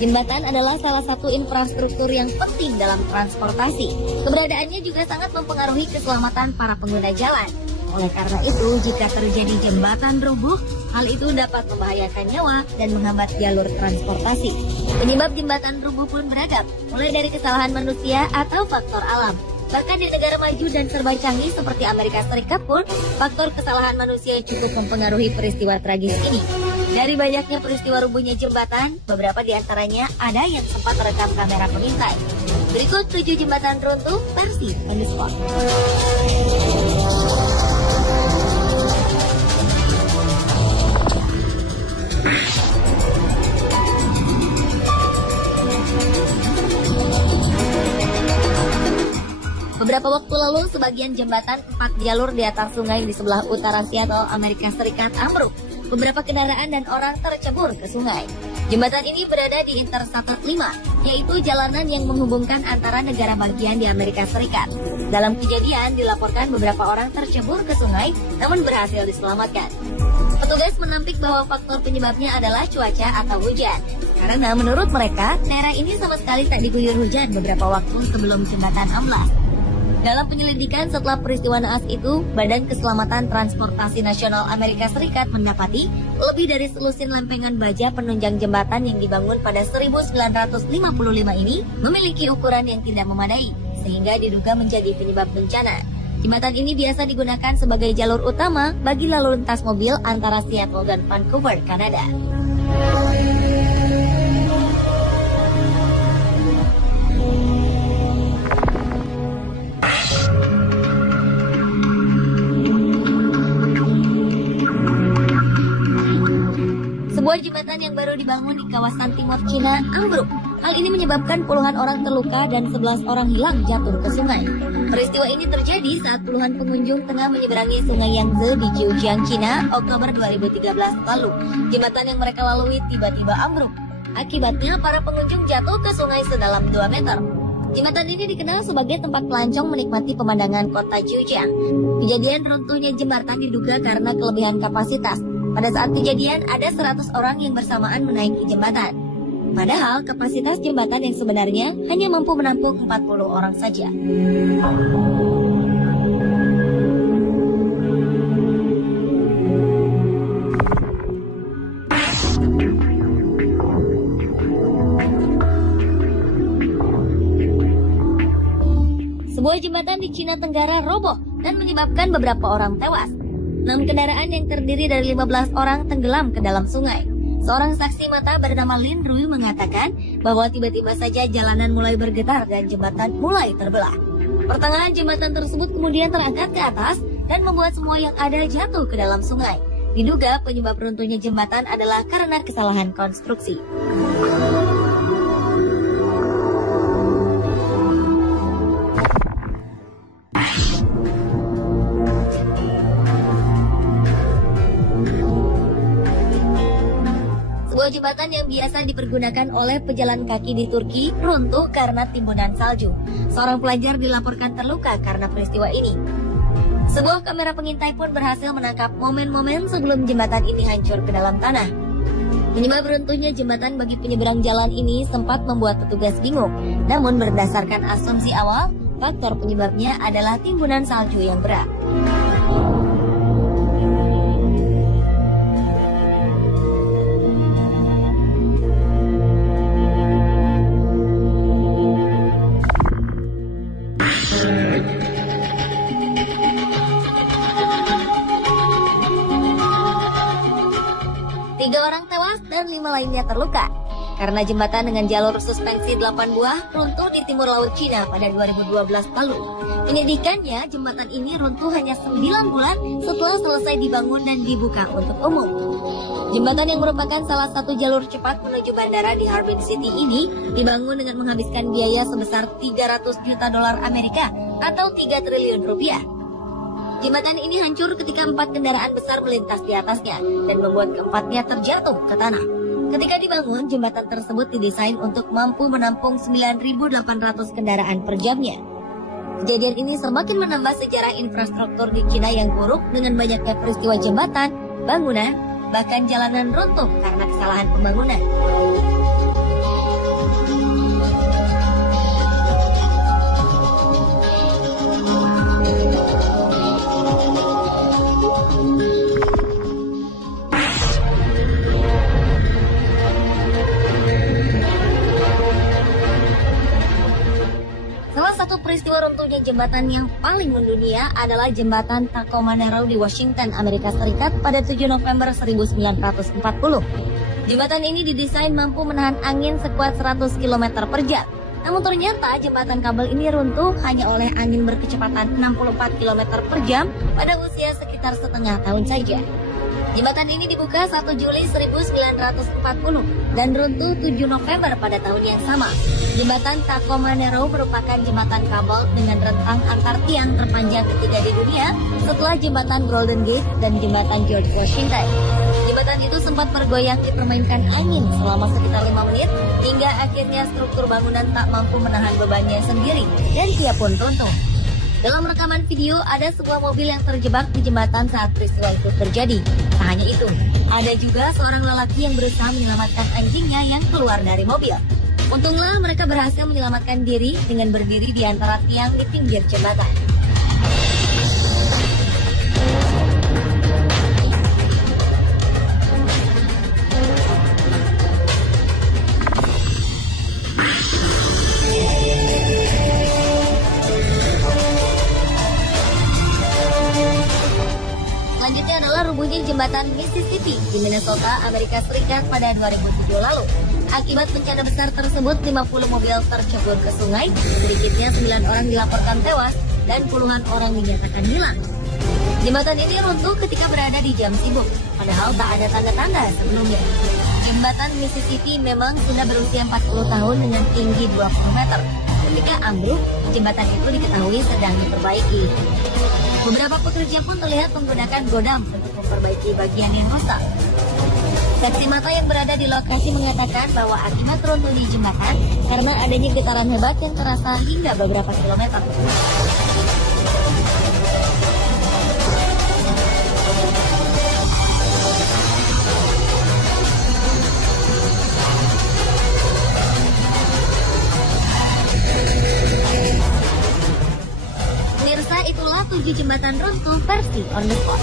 Jembatan adalah salah satu infrastruktur yang penting dalam transportasi. Keberadaannya juga sangat mempengaruhi keselamatan para pengguna jalan. Oleh karena itu, jika terjadi jembatan rubuh, hal itu dapat membahayakan nyawa dan menghambat jalur transportasi. Penyebab jembatan rubuh pun beragam, mulai dari kesalahan manusia atau faktor alam. Bahkan di negara maju dan serba canggih seperti Amerika Serikat pun, faktor kesalahan manusia cukup mempengaruhi peristiwa tragis ini. Dari banyaknya peristiwa rubuhnya jembatan, beberapa di antaranya ada yang sempat terekam kamera pengintai. Berikut 7 jembatan runtuh versi on the spot. Beberapa waktu lalu, sebagian jembatan 4 jalur di atas sungai di sebelah utara Seattle, Amerika Serikat ambruk. Beberapa kendaraan dan orang tercebur ke sungai. Jembatan ini berada di Interstate 5, yaitu jalanan yang menghubungkan antara negara bagian di Amerika Serikat. Dalam kejadian, dilaporkan beberapa orang tercebur ke sungai, namun berhasil diselamatkan. Petugas menampik bahwa faktor penyebabnya adalah cuaca atau hujan. Karena menurut mereka, daerah ini sama sekali tak diguyur hujan beberapa waktu sebelum jembatan amblas. Dalam penyelidikan setelah peristiwa naas itu, Badan Keselamatan Transportasi Nasional Amerika Serikat mendapati lebih dari selusin lempengan baja penunjang jembatan yang dibangun pada 1955 ini memiliki ukuran yang tidak memadai, sehingga diduga menjadi penyebab bencana. Jembatan ini biasa digunakan sebagai jalur utama bagi lalu lintas mobil antara Seattle dan Vancouver, Kanada. Sebuah jembatan yang baru dibangun di kawasan timur Cina ambruk. Hal ini menyebabkan puluhan orang terluka dan 11 orang hilang jatuh ke sungai. Peristiwa ini terjadi saat puluhan pengunjung tengah menyeberangi sungai Yangtze di Zhejiang, Cina, Oktober 2013 lalu. Jembatan yang mereka lalui tiba-tiba ambruk. Akibatnya, para pengunjung jatuh ke sungai sedalam 2 meter. Jembatan ini dikenal sebagai tempat pelancong menikmati pemandangan kota Zhejiang. Kejadian runtuhnya jembatan diduga karena kelebihan kapasitas. Pada saat kejadian, ada 100 orang yang bersamaan menaiki jembatan. Padahal kapasitas jembatan yang sebenarnya hanya mampu menampung 40 orang saja. Sebuah jembatan di Cina Tenggara roboh dan menyebabkan beberapa orang tewas. 6 kendaraan yang terdiri dari 15 orang tenggelam ke dalam sungai. Seorang saksi mata bernama Lin Rui mengatakan bahwa tiba-tiba saja jalanan mulai bergetar dan jembatan mulai terbelah. Pertengahan jembatan tersebut kemudian terangkat ke atas dan membuat semua yang ada jatuh ke dalam sungai. Diduga penyebab runtuhnya jembatan adalah karena kesalahan konstruksi. Sebuah jembatan yang biasa dipergunakan oleh pejalan kaki di Turki runtuh karena timbunan salju. Seorang pelajar dilaporkan terluka karena peristiwa ini. Sebuah kamera pengintai pun berhasil menangkap momen-momen sebelum jembatan ini hancur ke dalam tanah. Penyebab runtuhnya jembatan bagi penyeberang jalan ini sempat membuat petugas bingung. Namun berdasarkan asumsi awal, faktor penyebabnya adalah timbunan salju yang berat. Tiga orang tewas dan 5 lainnya terluka karena jembatan dengan jalur suspensi 8 buah runtuh di timur laut Cina pada 2012 lalu. Menyedihkannya, jembatan ini runtuh hanya 9 bulan setelah selesai dibangun dan dibuka untuk umum. Jembatan yang merupakan salah satu jalur cepat menuju bandara di Harbin City ini dibangun dengan menghabiskan biaya sebesar 300 juta dolar Amerika atau 3 triliun rupiah. Jembatan ini hancur ketika 4 kendaraan besar melintas di atasnya dan membuat keempatnya terjatuh ke tanah. Ketika dibangun, jembatan tersebut didesain untuk mampu menampung 9.800 kendaraan per jamnya. Kejadian ini semakin menambah sejarah infrastruktur di Cina yang buruk dengan banyaknya peristiwa jembatan, bangunan, bahkan jalanan runtuh karena kesalahan pembangunan. satu-satunya jembatan yang paling mendunia adalah jembatan Tacoma Narrow di Washington, Amerika Serikat pada 7 November 1940. Jembatan ini didesain mampu menahan angin sekuat 100 km per jam. Namun ternyata jembatan kabel ini runtuh hanya oleh angin berkecepatan 64 km per jam pada usia sekitar setengah tahun saja. Jembatan ini dibuka 1 Juli 1940 dan runtuh 7 November pada tahun yang sama. Jembatan Tacoma Narrow merupakan jembatan kabel dengan rentang antar tiang terpanjang ketiga di dunia setelah jembatan Golden Gate dan jembatan George Washington. Jembatan itu sempat bergoyang dipermainkan angin selama sekitar 5 menit hingga akhirnya struktur bangunan tak mampu menahan bebannya sendiri dan ia pun runtuh. Dalam rekaman video, ada sebuah mobil yang terjebak di jembatan saat peristiwa itu terjadi. Tak hanya itu, ada juga seorang lelaki yang berusaha menyelamatkan anjingnya yang keluar dari mobil. Untunglah mereka berhasil menyelamatkan diri dengan berdiri di antara tiang di pinggir jembatan. Selanjutnya adalah rubuhnya jembatan Mississippi di Minnesota, Amerika Serikat pada 2007 lalu. Akibat bencana besar tersebut, 50 mobil tercebur ke sungai, sedikitnya 9 orang dilaporkan tewas dan puluhan orang dinyatakan hilang. Jembatan ini runtuh ketika berada di jam sibuk, padahal tak ada tanda-tanda sebelumnya. Jembatan Mississippi memang sudah berusia 40 tahun dengan tinggi 20 meter. Ketika ambruk, jembatan itu diketahui sedang diperbaiki. Beberapa pekerja pun terlihat menggunakan godam untuk memperbaiki bagian yang rusak. Saksi mata yang berada di lokasi mengatakan bahwa akibat runtuhnya jembatan karena adanya getaran hebat yang terasa hingga beberapa kilometer. Itulah 7 jembatan runtuh versi on the spot.